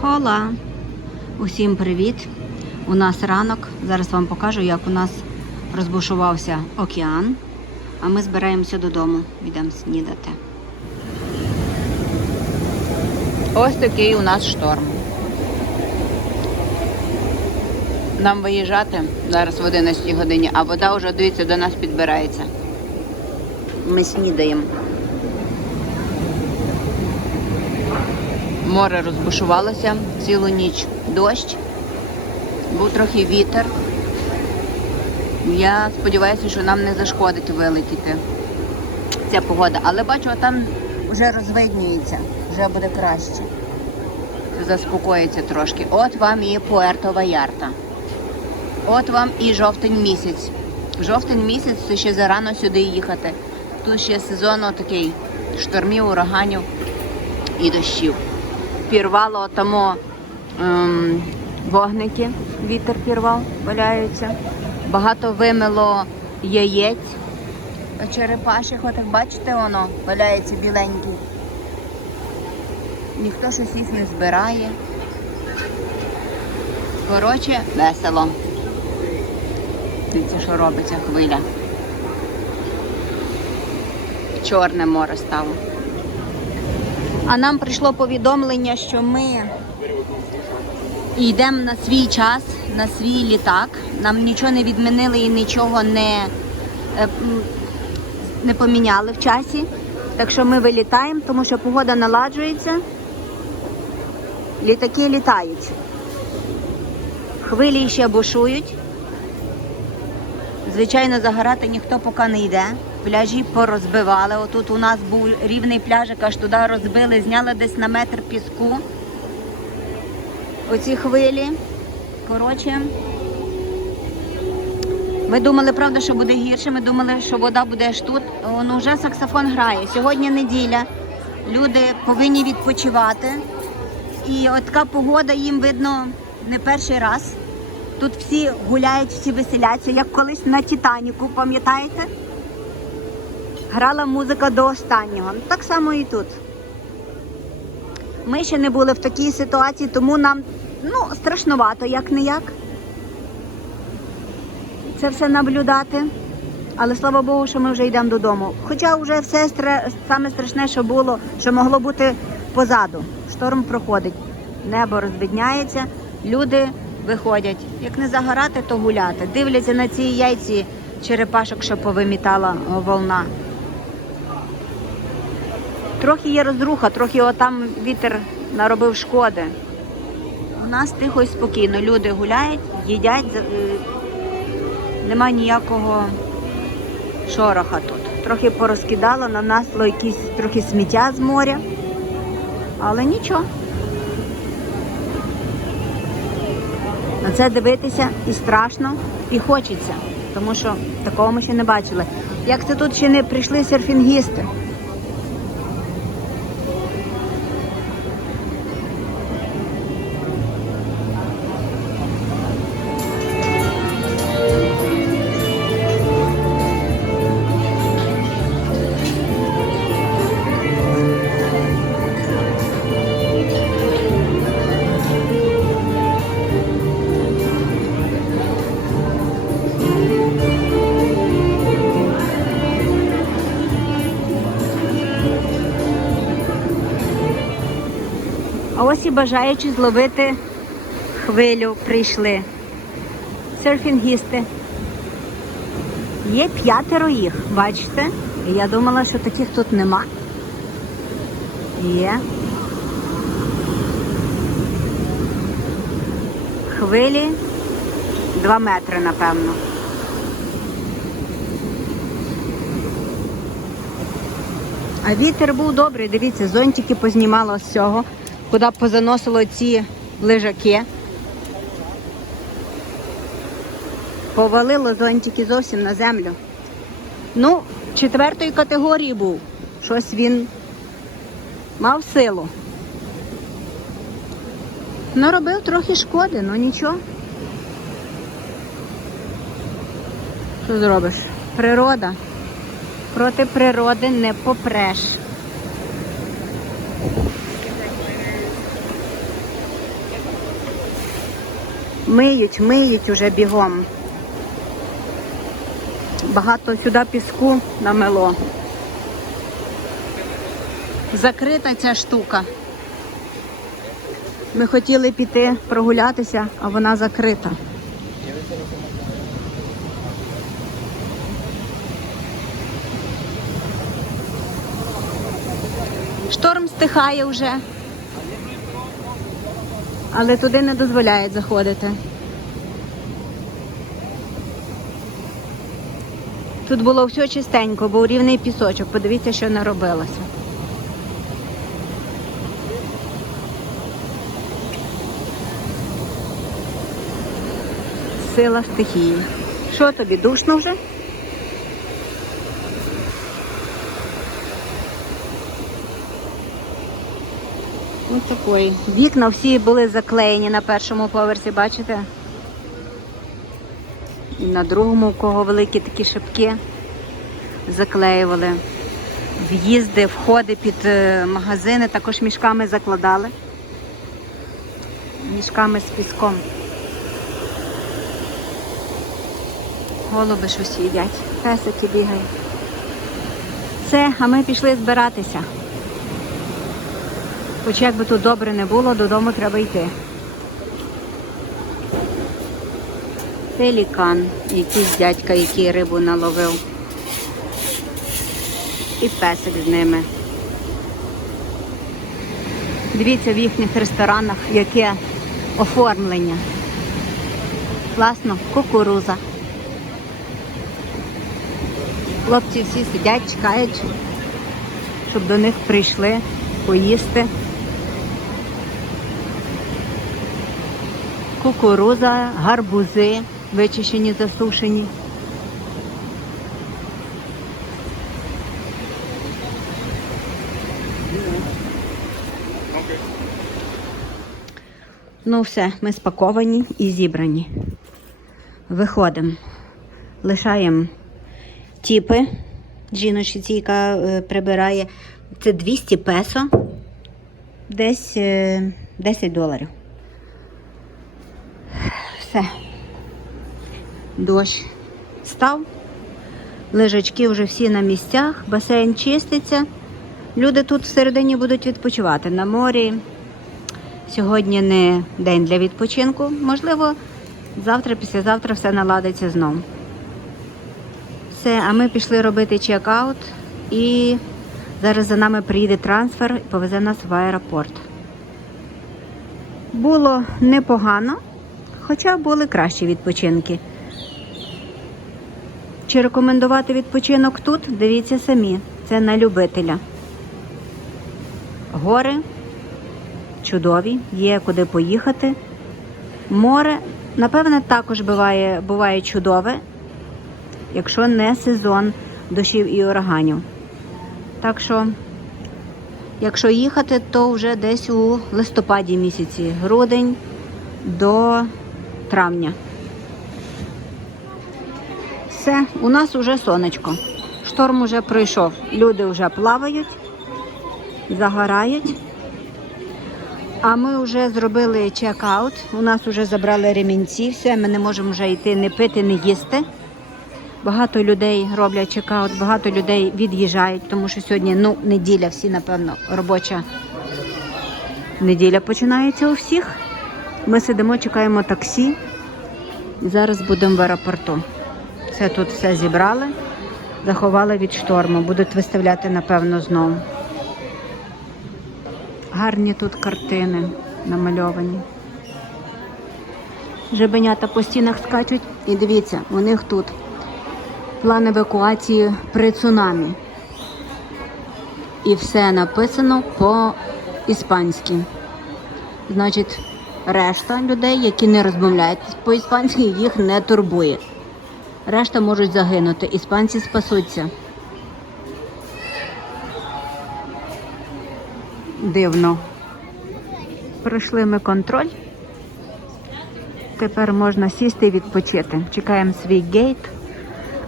Хола! Усім привіт! У нас ранок. Зараз вам покажу, як у нас розбушувався океан. А ми збираємося додому. Йдемо снідати. Ось такий у нас шторм. Нам виїжджати зараз в 11 годині, а вода вже, дивіться, до нас підбирається. Ми снідаємо. Море розбушувалося цілу ніч дощ, був трохи вітер. Я сподіваюся, що нам не зашкодить вилетіти ця погода. Але бачу, там вже розвиднюється, вже буде краще. Заспокоїться трошки. От вам і Пуерто Ваярта. От вам і жовтень місяць. Жовтень місяць це ще зарано сюди їхати. Тут ще сезон такий штормів, ураганів і дощів. Пірвало тому ем, вогники, вітер пірвав, валяються. Багато вимило яєць черепаших, отак бачите, воно валяється біленький. Ніхто щось їх не збирає. Коротше, весело. Дивіться, що робиться хвиля. Чорне море стало. А нам прийшло повідомлення, що ми йдемо на свій час, на свій літак. Нам нічого не відмінили і нічого не, е, не поміняли в часі. Так що ми вилітаємо, тому що погода наладжується. Літаки літають. Хвилі ще бушують. Звичайно, загорати ніхто поки не йде. Пляжі порозбивали. Отут у нас був рівний пляжик, аж туди розбили, зняли десь на метр піску. Оці хвилі. Коротше. Ми думали, правда, що буде гірше. Ми думали, що вода буде аж тут. Ну, вже саксофон грає. Сьогодні неділя. Люди повинні відпочивати. І от така погода їм видно не перший раз. Тут всі гуляють, всі веселяться, як колись на Титаніку, пам'ятаєте? Грала музика до останнього. Так само і тут. Ми ще не були в такій ситуації, тому нам ну, страшнувато, як не як. Це все наблюдати. Але слава Богу, що ми вже йдемо додому. Хоча вже все саме страшне, що було, що могло бути позаду. Шторм проходить, небо розбідняється, люди виходять. Як не загорати, то гуляти. Дивляться на ці яйці черепашок, що повимітала волна. Трохи є розруха, трохи отам вітер наробив шкоди. У нас тихо і спокійно. Люди гуляють, їдять, е, нема ніякого шороха тут. Трохи порозкидало, нанесло якісь трохи сміття з моря, але нічого. На це дивитися і страшно, і хочеться, тому що такого ми ще не бачили. Як це тут ще не прийшли серфінгісти? А ось і бажаючи зловити хвилю прийшли. Серфінгісти. Є п'ятеро їх, бачите? Я думала, що таких тут нема. Є. Хвилі два метри, напевно. А вітер був добрий, дивіться, зонтики познімало з цього, куди позаносило ці лежаки. Повалило зонтики зовсім на землю. Ну, четвертої категорії був. Щось він мав силу. Наробив трохи шкоди, ну нічого. Що зробиш? Природа. Проти природи не попреш. Миють, миють уже бігом. Багато сюди піску намело. Закрита ця штука. Ми хотіли піти прогулятися, а вона закрита. Шторм стихає вже. Але туди не дозволяють заходити. Тут було все чистенько, був рівний пісочок. Подивіться, що наробилося. Сила стихії. Що тобі, душно вже? Такий. Вікна всі були заклеєні на першому поверсі, бачите? І на другому, у кого великі такі шибки, заклеювали. В'їзди, входи під е, магазини також мішками закладали. Мішками з піском. Голуби щось їдять, песики бігають. Все, а ми пішли збиратися. Хоч як би тут добре не було, додому треба йти. Пелікан, якийсь дядька, який рибу наловив. І песик з ними. Дивіться в їхніх ресторанах, яке оформлення. Класно, кукуруза. Хлопці всі сидять, чекають, щоб до них прийшли поїсти. Кукуруза, гарбузи, вичищені, засушені. Ну все, ми спаковані і зібрані. Виходимо, лишаємо тіпи. Жіночці, ці, яка е, прибирає, це 200 песо, десь е, 10 доларів. Все. Дощ став. Лежачки вже всі на місцях, басейн чиститься. Люди тут всередині будуть відпочивати на морі. Сьогодні не день для відпочинку. Можливо, завтра, післязавтра все наладиться знову. Все, а ми пішли робити чек-аут і зараз за нами приїде трансфер і повезе нас в аеропорт. Було непогано, хоча були кращі відпочинки. Чи рекомендувати відпочинок тут? Дивіться самі. Це на любителя. Гори чудові, є куди поїхати. Море, напевне, також буває, буває чудове, якщо не сезон дощів і ураганів. Так що, якщо їхати, то вже десь у листопаді місяці, грудень до травня. Все, у нас уже сонечко. Шторм уже пройшов. Люди вже плавають, загорають. А ми вже зробили чек-аут. У нас вже забрали ремінці, все, ми не можемо вже йти не пити, не їсти. Багато людей роблять чекаут, багато людей від'їжджають, тому що сьогодні ну, неділя, всі, напевно, робоча неділя починається у всіх. Ми сидимо, чекаємо таксі. І зараз будемо в аеропорту. Все тут все зібрали, заховали від шторму. Будуть виставляти, напевно, знову. Гарні тут картини намальовані. Жебенята по стінах скачуть. І дивіться, у них тут план евакуації при цунамі. І все написано по-іспанськи. Значить, решта людей, які не розмовляють по-іспанськи, їх не турбує. Решта можуть загинути. Іспанці спасуться. Дивно. Пройшли ми контроль. Тепер можна сісти і відпочити. Чекаємо свій гейт.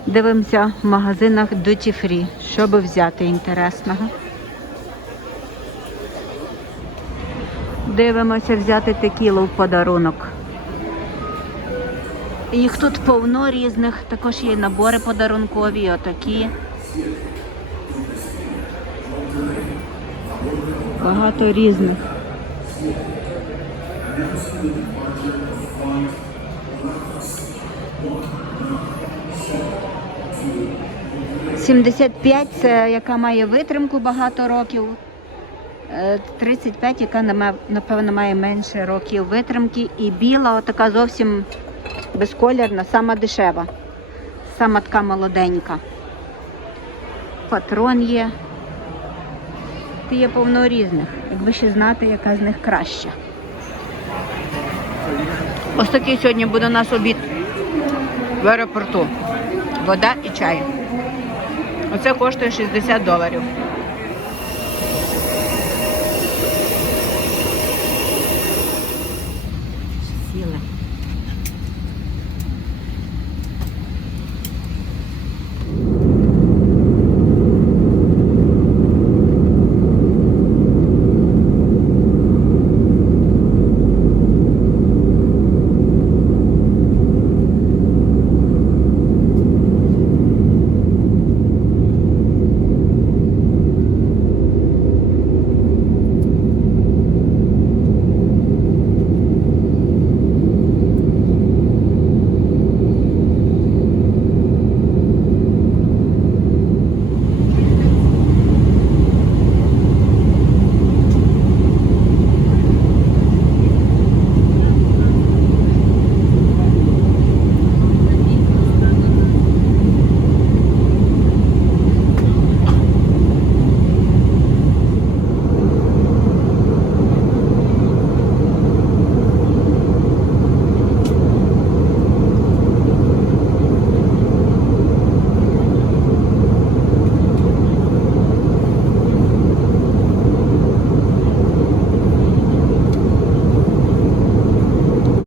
Дивимося в магазинах Duty Free, що би взяти інтересного. Дивимося взяти текілу в подарунок. Їх тут повно різних, також є набори подарункові, отакі. Багато різних. Сімдесят п'ять це яка має витримку багато років. Е, 35, яка напевно має менше років витримки. І біла, отака зовсім безколірна, сама дешева. Сама така молоденька. Патрон є. Є повно різних. Якби ще знати, яка з них краща. Ось такий сьогодні буде у нас обід в аеропорту. Вода і чай. Оце коштує 60 доларів.